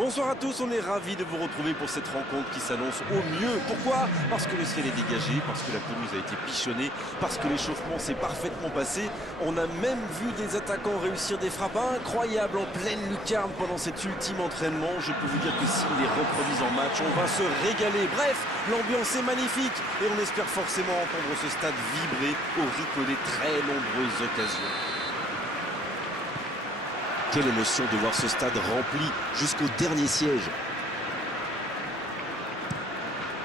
Bonsoir à tous, on est ravis de vous retrouver pour cette rencontre qui s'annonce au mieux. Pourquoi? Parce que le ciel est dégagé, parce que la pelouse a été pichonnée, parce que l'échauffement s'est parfaitement passé. On a même vu des attaquants réussir des frappes incroyables en pleine lucarne pendant cet ultime entraînement. Je peux vous dire que s'ils les reproduisent en match, on va se régaler. Bref, l'ambiance est magnifique et on espère forcément entendre ce stade vibrer au rythme des très nombreuses occasions. Quelle émotion de voir ce stade rempli jusqu'au dernier siège.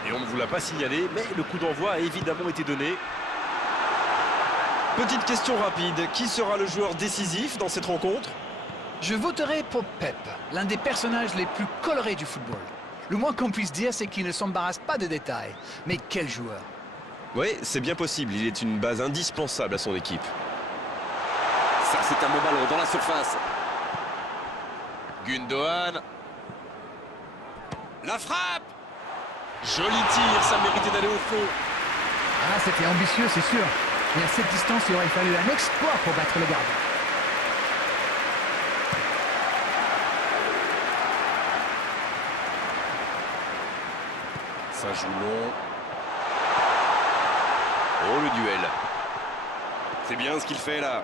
Et on ne vous l'a pas signalé, mais le coup d'envoi a évidemment été donné. Petite question rapide, qui sera le joueur décisif dans cette rencontre? Je voterai pour Pep, l'un des personnages les plus colorés du football. Le moins qu'on puisse dire, c'est qu'il ne s'embarrasse pas de détails. Mais quel joueur! Oui, c'est bien possible, il est une base indispensable à son équipe. Ça, c'est un bon ballon dans la surface. Gundogan. La frappe! Joli tir, ça méritait d'aller au fond. Ah, c'était ambitieux, c'est sûr. Mais à cette distance, il aurait fallu un exploit pour battre le gardien. Ça joue long. Oh, le duel. C'est bien ce qu'il fait là.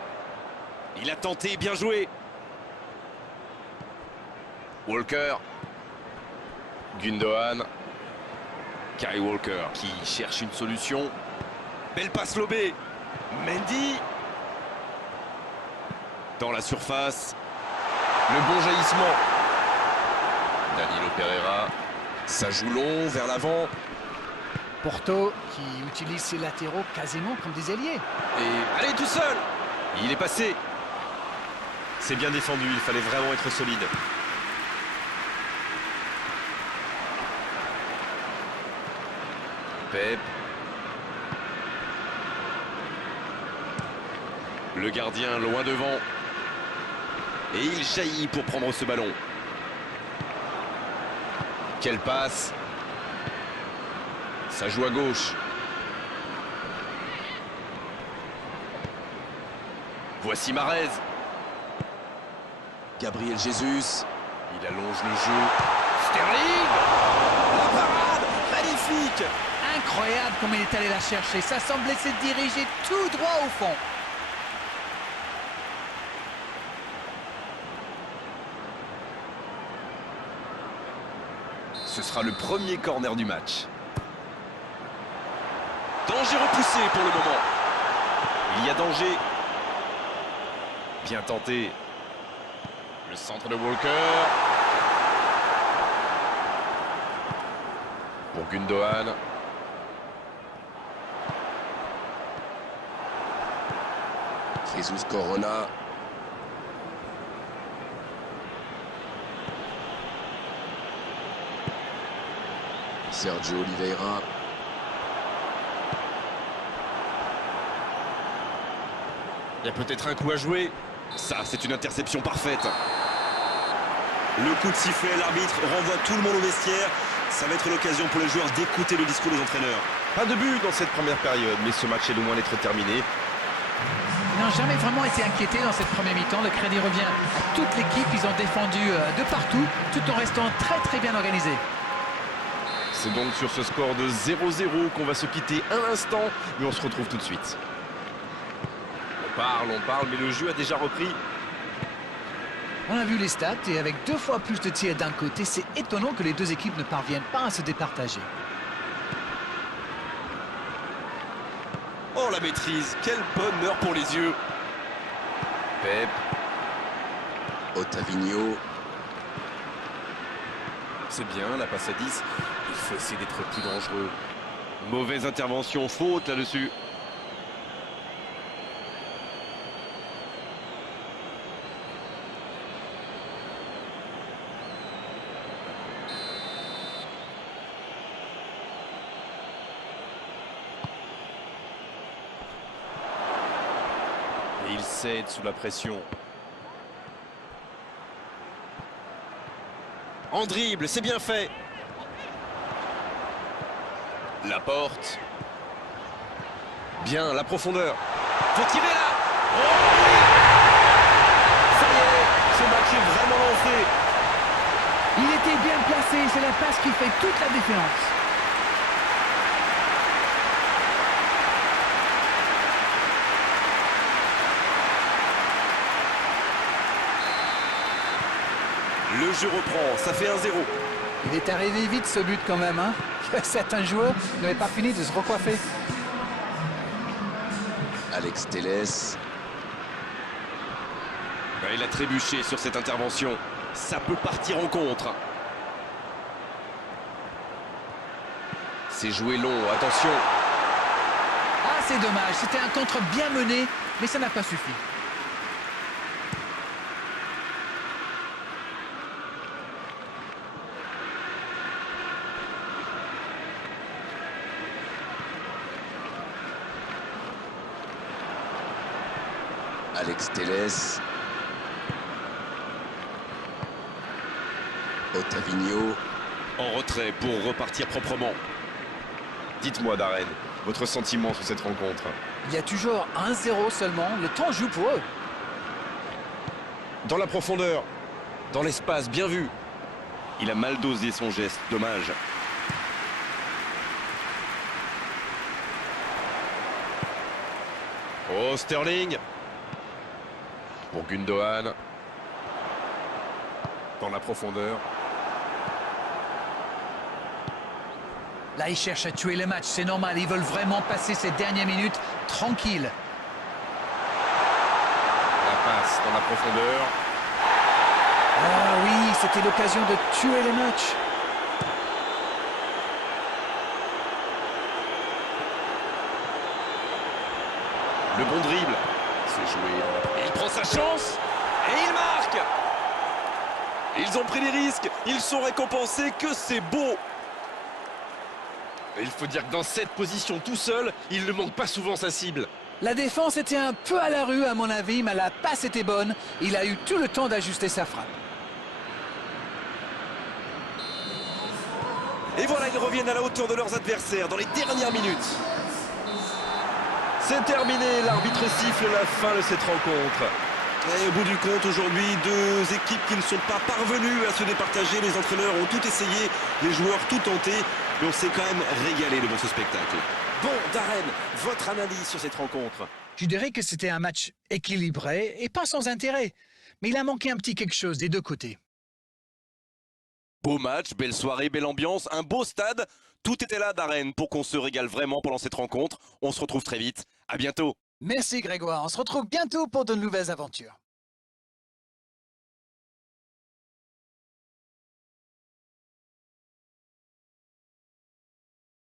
Il a tenté, bien joué. Walker. Gundogan. Kyle Walker qui cherche une solution. Belle passe lobée. Mendy. Dans la surface. Le bon jaillissement. Danilo Pereira. Ça joue long, vers l'avant. Porto qui utilise ses latéraux quasiment comme des ailiers. Et allez, tout seul. Il est passé. C'est bien défendu, il fallait vraiment être solide. Pep. Le gardien loin devant. Et il jaillit pour prendre ce ballon. Quelle passe. Ça joue à gauche. Voici Mahrez. Gabriel Jesus. Il allonge le jeu. Sterling. La parade. Magnifique. Incroyable comme il est allé la chercher. Ça semblait se diriger tout droit au fond. Ce sera le premier corner du match. Danger repoussé pour le moment. Il y a danger. Bien tenté. Le centre de Walker. Pour Gundogan. Jesus Corona. Sergio Oliveira. Il y a peut-être un coup à jouer. Ça, c'est une interception parfaite. Le coup de sifflet, l'arbitre renvoie tout le monde au vestiaire. Ça va être l'occasion pour les joueurs d'écouter le discours des entraîneurs. Pas de but dans cette première période, mais ce match est loin d'être terminé. Ils n'ont jamais vraiment été inquiétés dans cette première mi-temps. Le crédit revient à toute l'équipe. Ils ont défendu de partout, tout en restant très bien organisés. C'est donc sur ce score de 0-0 qu'on va se quitter un instant, mais on se retrouve tout de suite. On parle, mais le jeu a déjà repris. On a vu les stats et avec 2 fois plus de tirs d'un côté, c'est étonnant que les deux équipes ne parviennent pas à se départager. Oh, la maîtrise, quel bonheur pour les yeux. Pep. Ottavino. C'est bien, la passe à 10. Il faut essayer d'être plus dangereux. Mauvaise intervention, faute là-dessus. Et il cède sous la pression. En dribble, c'est bien fait. La porte. Bien, la profondeur. Faut tirer là. Oh, ça y est, ce match est vraiment lancé. Il était bien placé, c'est la passe qui fait toute la différence. Le jeu reprend, ça fait 1-0. Il est arrivé vite ce but quand même, hein. Certains joueurs n'avaient pas fini de se recoiffer. Alex Telles. Il a trébuché sur cette intervention. Ça peut partir en contre. C'est joué long, attention. Ah, c'est dommage, c'était un contre bien mené, mais ça n'a pas suffi. Alex Telles. Ottavino. En retrait pour repartir proprement. Dites-moi, Darren, votre sentiment sur cette rencontre. Il y a toujours 1-0 seulement, le temps joue pour eux. Dans la profondeur, dans l'espace, bien vu. Il a mal dosé son geste, dommage. Oh, Sterling. Pour Gundogan. Dans la profondeur. Là, ils cherchent à tuer le match, c'est normal. Ils veulent vraiment passer ces dernières minutes tranquilles. La passe dans la profondeur. Ah oui, c'était l'occasion de tuer le match. Le bon dribble. C'est joué. Il prend sa chance. Et il marque. Ils ont pris des risques. Ils sont récompensés. Que c'est beau. Il faut dire que dans cette position tout seul, il ne manque pas souvent sa cible. La défense était un peu à la rue à mon avis, mais la passe était bonne. Il a eu tout le temps d'ajuster sa frappe. Et voilà, ils reviennent à la hauteur de leurs adversaires dans les dernières minutes. C'est terminé, l'arbitre siffle la fin de cette rencontre. Et au bout du compte, aujourd'hui, deux équipes qui ne sont pas parvenues à se départager. Les entraîneurs ont tout essayé, les joueurs tout tenté, mais on s'est quand même régalé devant ce spectacle. Bon, Darren, votre analyse sur cette rencontre? Je dirais que c'était un match équilibré et pas sans intérêt. Mais il a manqué un petit quelque chose des deux côtés. Beau match, belle soirée, belle ambiance, un beau stade. Tout était là, Darren, pour qu'on se régale vraiment pendant cette rencontre. On se retrouve très vite. À bientôt. Merci Grégoire, on se retrouve bientôt pour de nouvelles aventures.